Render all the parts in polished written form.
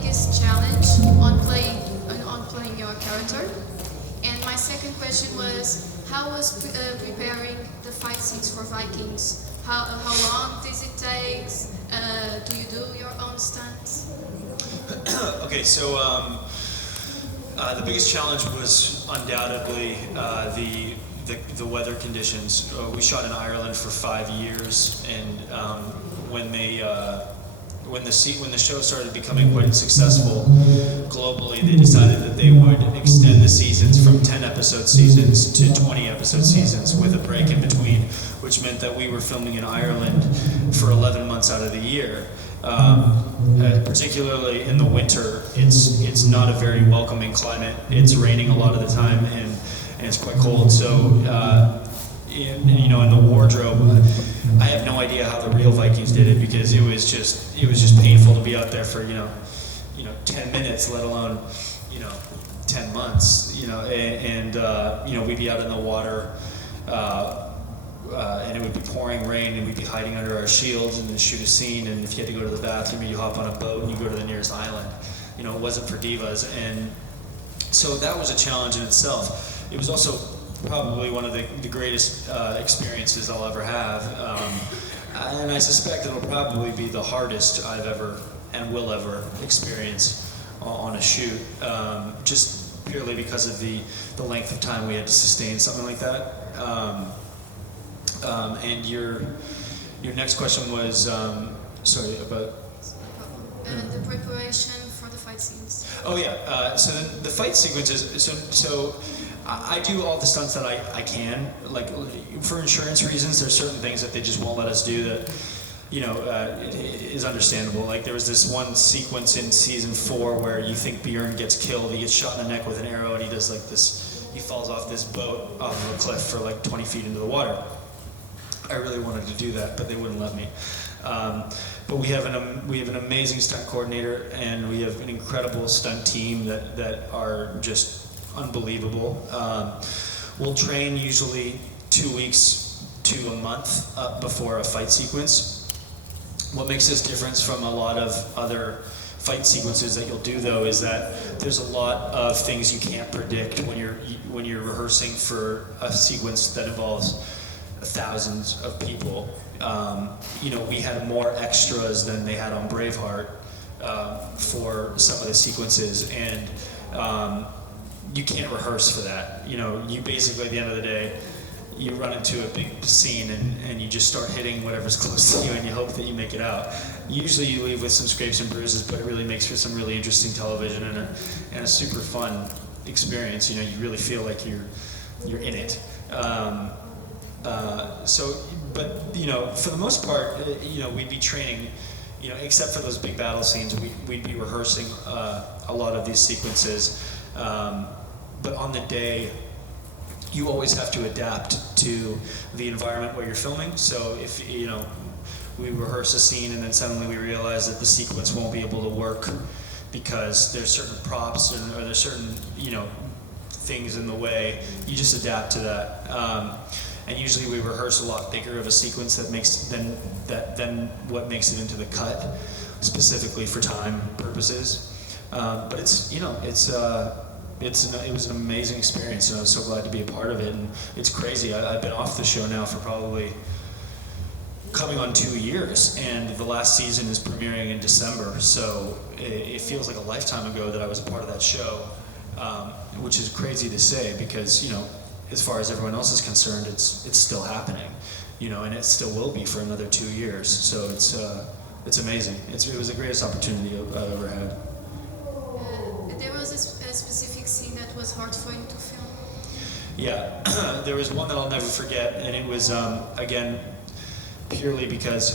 biggest challenge on playing your character? And my second question was, how was preparing the fight scenes for Vikings? How long does it take? Do you do your own stunts? Okay, so the biggest challenge was undoubtedly the weather conditions. We shot in Ireland for 5 years, and when the show started becoming quite successful globally, they decided that they would extend the seasons from 10 episode seasons to 20 episode seasons with a break in between, which meant that we were filming in Ireland for 11 months out of the year. Particularly in the winter, it's not a very welcoming climate. It's raining a lot of the time, and it's quite cold. So, in the wardrobe, I have no idea how the real Vikings did it, because it was just painful to be out there for 10 minutes, let alone 10 months. We'd be out in the water. And it would be pouring rain, and we'd be hiding under our shields and then shoot a scene. And if you had to go to the bathroom, you hop on a boat and you go to the nearest island. It wasn't for divas, and so that was a challenge in itself. It was also probably one of the greatest experiences I'll ever have, and I suspect it'll probably be the hardest I've ever and will ever experience on a shoot, just purely because of the length of time we had to sustain something like that. And your next question was, sorry, about... the preparation for the fight scenes. Oh yeah, so the fight sequences, so I do all the stunts that I can. Like, for insurance reasons, there's certain things that they just won't let us do that, is understandable. Like, there was this one sequence in season 4 where you think Björn gets killed, he gets shot in the neck with an arrow, and he does like this, he falls off this boat off of a cliff for like 20 feet into the water. I really wanted to do that, but they wouldn't let me. But we have an amazing stunt coordinator, and we have an incredible stunt team that are just unbelievable. We'll train usually 2 weeks to a month before a fight sequence. What makes this different from a lot of other fight sequences that you'll do, though, is that there's a lot of things you can't predict when you're rehearsing for a sequence that involves thousands of people. We had more extras than they had on Braveheart for some of the sequences, and you can't rehearse for that. You basically, at the end of the day, you run into a big scene and you just start hitting whatever's close to you, and you hope that you make it out. Usually you leave with some scrapes and bruises, but it really makes for some really interesting television and a super fun experience. You really feel like you're in it. For the most part, we'd be training, except for those big battle scenes, we'd be rehearsing a lot of these sequences. But on the day, you always have to adapt to the environment where you're filming. So if, we rehearse a scene and then suddenly we realize that the sequence won't be able to work because there's certain props or there's certain, things in the way, you just adapt to that. And usually we rehearse a lot bigger of a sequence than what makes it into the cut, specifically for time purposes. But it was an amazing experience, and I was so glad to be a part of it. And it's crazy. I've been off the show now for probably coming on 2 years, and the last season is premiering in December. So it feels like a lifetime ago that I was a part of that show, which is crazy to say because as far as everyone else is concerned, it's still happening, and it still will be for another 2 years. So it's amazing. It was the greatest opportunity I've ever had. There was a specific scene that was hard for you to film? Yeah, there was one that I'll never forget, and it was, again, purely because,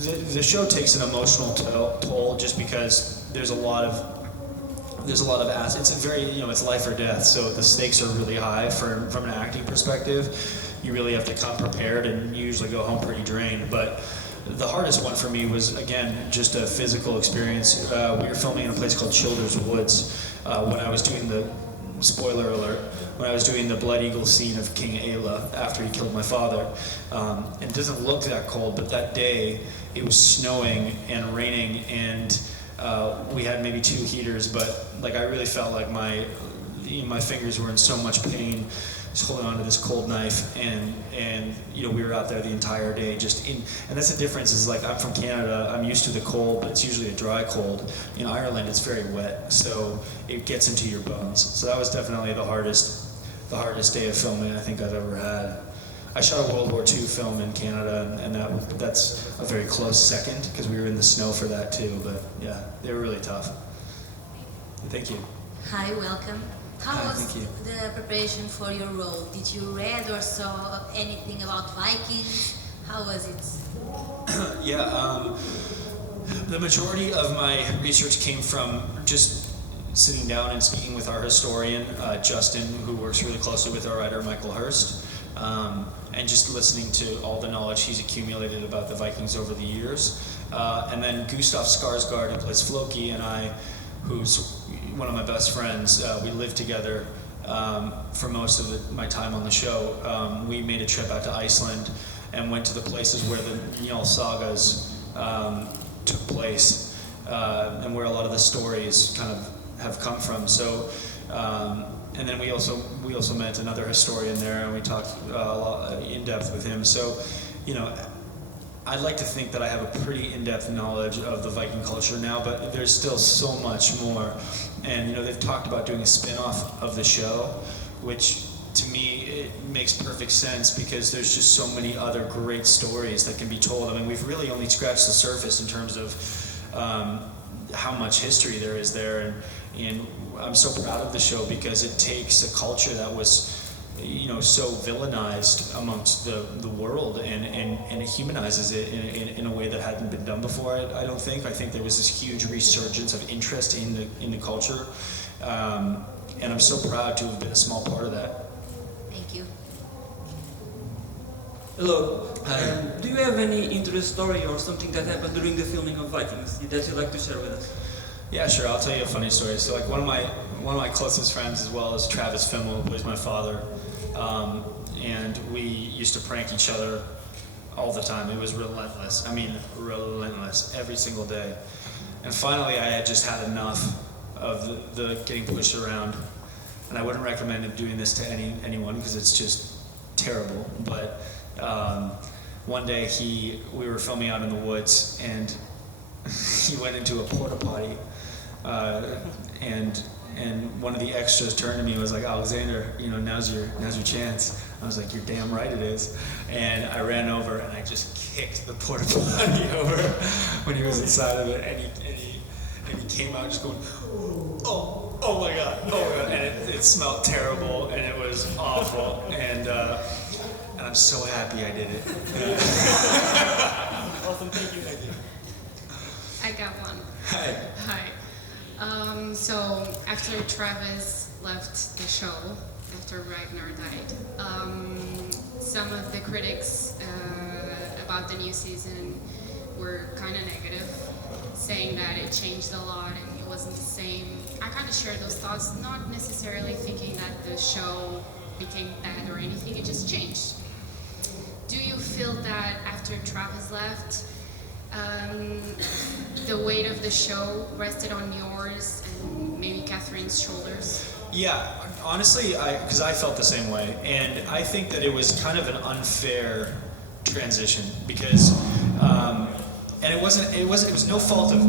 the show takes an emotional toll just because there's a lot of it's a very, it's life or death, so the stakes are really high from an acting perspective. You really have to come prepared, and you usually go home pretty drained. But the hardest one for me was, again, just a physical experience. We were filming in a place called Childers Woods when I was doing the spoiler alert, when I was doing the Blood Eagle scene of King Aela after he killed my father. It doesn't look that cold, but that day it was snowing and raining, and we had maybe 2 heaters, but like I really felt like my fingers were in so much pain just holding onto this cold knife, and we were out there the entire day and that's the difference is like I'm from Canada, I'm used to the cold, but it's usually a dry cold. In Ireland it's very wet, so it gets into your bones. So that was definitely the hardest day of filming I think I've ever had. I shot a World War II film in Canada, and that's a very close second because we were in the snow for that too, but yeah, they were really tough. Thank you. Hi, welcome. How Hi, was thank you. the preparation for your role? Did you read or saw anything about Vikings? How was it? Yeah, the majority of my research came from just sitting down and speaking with our historian, Justin, who works really closely with our writer, Michael Hurst, and just listening to all the knowledge he's accumulated about the Vikings over the years. And then Gustav Skarsgård, who plays Floki, and I, who's one of my best friends, we lived together for most of my time on the show. We made a trip out to Iceland and went to the places where the Njál sagas took place, and where a lot of the stories kind of have come from. So, and then we also met another historian there, and we talked a lot in depth with him. So, I'd like to think that I have a pretty in-depth knowledge of the Viking culture now, but there's still so much more. And they've talked about doing a spin-off of the show, which to me it makes perfect sense because there's just so many other great stories that can be told. I mean, we've really only scratched the surface in terms of how much history there is there, and I'm so proud of the show because it takes a culture that was so villainized amongst the world and it humanizes it in a way that hadn't been done before. I don't think. I think there was this huge resurgence of interest in the culture, and I'm so proud to have been a small part of that. Thank you. Hello. Hi. Do you have any interest story or something that happened during the filming of Vikings that you'd like to share with us? Yeah, sure. I'll tell you a funny story. So, like one of my closest friends, as well as Travis Fimmel, who plays my father, and we used to prank each other all the time. It was relentless. I mean, relentless every single day. And finally, I had just had enough of the getting pushed around, and I wouldn't recommend doing this to anyone because it's just terrible. But one day we were filming out in the woods, and he went into a porta potty, and one of the extras turned to me and was like, "Alexander, now's your chance." I was like, "You're damn right it is." And I ran over and I just kicked the porta potty over when he was inside of it, and he came out just going, oh my god, and it smelled terrible and it was awful, and I'm so happy I did it. Awesome, thank you. I got one. Hi. Hi. So after Travis left the show, after Ragnar died, some of the critics about the new season were kind of negative, saying that it changed a lot and it wasn't the same. I kind of share those thoughts, not necessarily thinking that the show became bad or anything, it just changed. Do you feel that after Travis left, the weight of the show rested on yours and maybe Catherine's shoulders? Yeah, honestly, because I felt the same way, and I think that it was kind of an unfair transition because, and it was no fault of.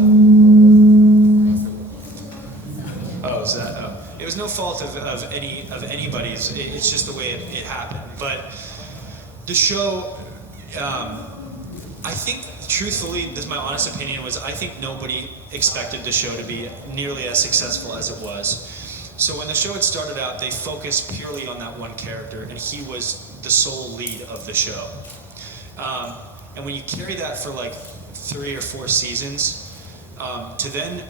It was no fault of anybody's. It's just the way it happened. But the show, I think, truthfully, this is my honest opinion, I think nobody expected the show to be nearly as successful as it was. So when the show had started out, they focused purely on that one character, and he was the sole lead of the show. And when you carry that for like 3 or 4 seasons, to then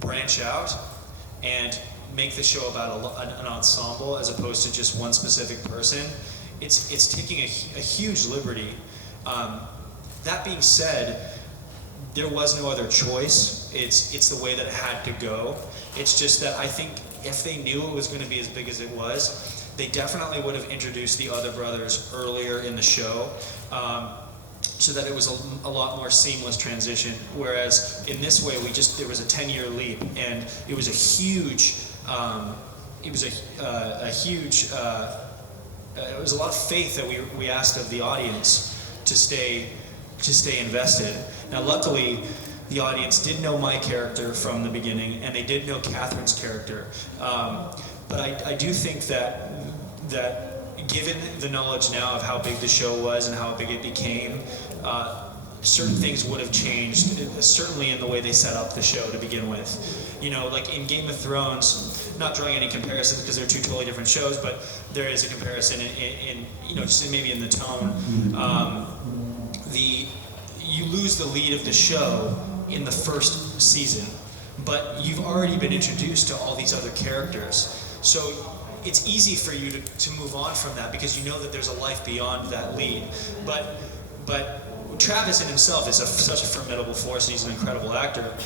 branch out and make the show about an ensemble as opposed to just one specific person, it's taking a huge liberty. That being said, there was no other choice. It's the way that it had to go. It's just that I think if they knew it was going to be as big as it was, they definitely would have introduced the other brothers earlier in the show, so that it was a lot more seamless transition. Whereas in this way, there was a 10-year leap, and it was a huge, it was a lot of faith that we asked of the audience to stay invested. Now, luckily, the audience did know my character from the beginning, and they did know Catherine's character. But I do think that given the knowledge now of how big the show was and how big it became, certain things would have changed, certainly in the way they set up the show to begin with. You know, like in Game of Thrones, not drawing any comparisons because they're two totally different shows, but there is a comparison in you know, just maybe in the tone. You lose the lead of the show in the first season, but you've already been introduced to all these other characters. So it's easy for you to move on from that because you know that there's a life beyond that lead. But Travis in himself is such a formidable force, and he's an incredible actor.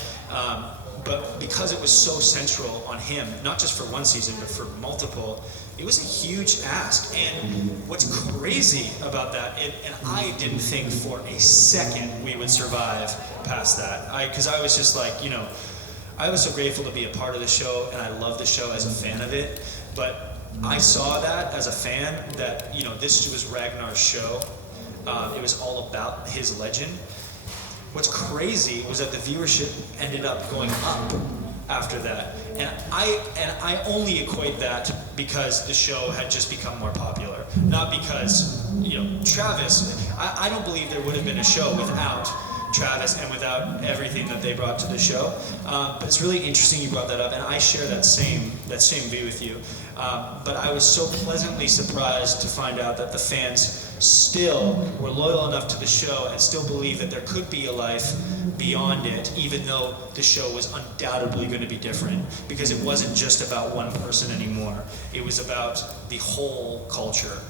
But because it was so central on him, not just for one season, but for multiple, it was a huge ask. And what's crazy about that, and I didn't think for a second we would survive past that. Because I was just like, you know, I was so grateful to be a part of the show, and I love the show as a fan of it. But I saw that as a fan, that, you know, this was Ragnar's show. It was all about his legend. What's crazy was that the viewership ended up going up after that, and I only equate that because the show had just become more popular, not because, you know, Travis. I don't believe there would have been a show without Travis and without everything that they brought to the show. But it's really interesting you brought that up, and I share that same view with you. But I was so pleasantly surprised to find out that the fans still were loyal enough to the show and still believe that there could be a life beyond it, even though the show was undoubtedly going to be different, because it wasn't just about one person anymore. It was about the whole culture,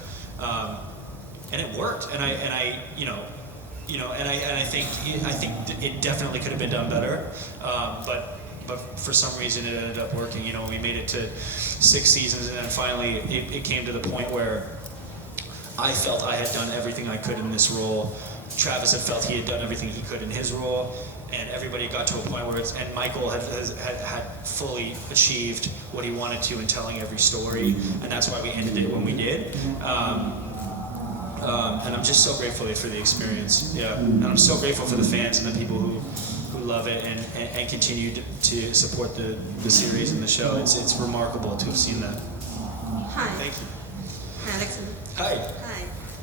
and it worked. And I think it definitely could have been done better, but for some reason it ended up working. You know, we made it to 6 seasons, and then finally it came to the point where I felt I had done everything I could in this role. Travis had felt he had done everything he could in his role, and everybody got to a point where and Michael had fully achieved what he wanted to in telling every story, and that's why we ended it when we did. And I'm just so grateful for the experience. Yeah, and I'm so grateful for the fans and the people who love it and continue to support the series and the show. It's remarkable to have seen that. Hi. Thank you. Hi, Alexander. Hi. Hi.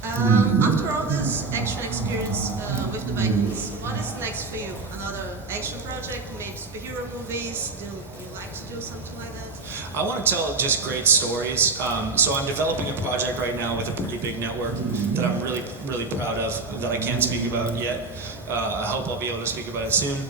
After all this action experience with the Vikings, what is next for you? Another action project, maybe superhero movies? Do you like to do something like that? I want to tell just great stories. So I'm developing a project right now with a pretty big network that I'm really, really proud of, that I can't speak about yet. I hope I'll be able to speak about it soon.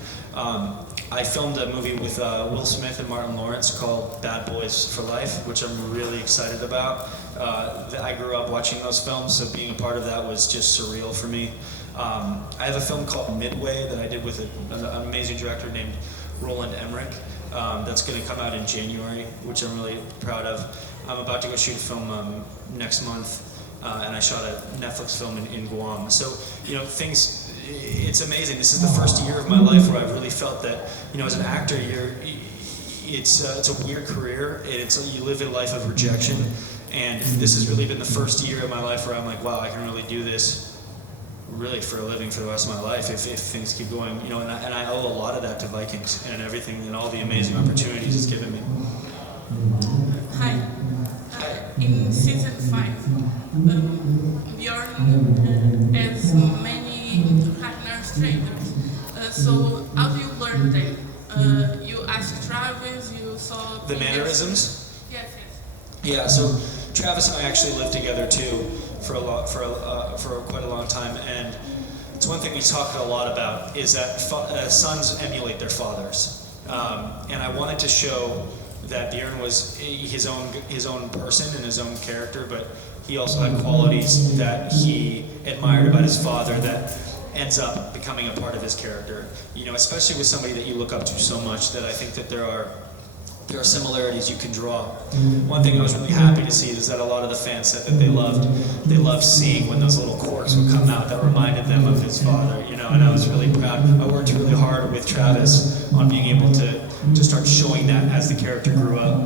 I filmed a movie with Will Smith and Martin Lawrence called Bad Boys for Life, which I'm really excited about. I grew up watching those films, so being a part of that was just surreal for me. I have a film called Midway that I did with an amazing director named Roland Emmerich. That's going to come out in January, which I'm really proud of. I'm about to go shoot a film next month, and I shot a Netflix film in Guam. So, you know, it's amazing. This is the first year of my life where I've really felt that, you know, as an actor, it's a weird career. You live a life of rejection, and this has really been the first year of my life where I'm like, wow, I can really do this really for a living for the rest of my life if things keep going, you know, and I owe a lot of that to Vikings and everything and all the amazing opportunities it's given me. Hi. In season 5, Björn has many Ragnar's trainers. So how do you learn them? You ask Travis, you saw The mannerisms? Yes. Yeah, so Travis and I actually lived together too for quite a long time, and it's one thing we talk a lot about is that sons emulate their fathers, and I wanted to show that Björn was his own person and his own character, but he also had qualities that he admired about his father that ends up becoming a part of his character. You know, especially with somebody that you look up to so much, that I think that there are there are similarities you can draw. One thing I was really happy to see is that a lot of the fans said that they loved seeing when those little quirks would come out that reminded them of his father, you know, and I was really proud. I worked really hard with Travis on being able to start showing that as the character grew up.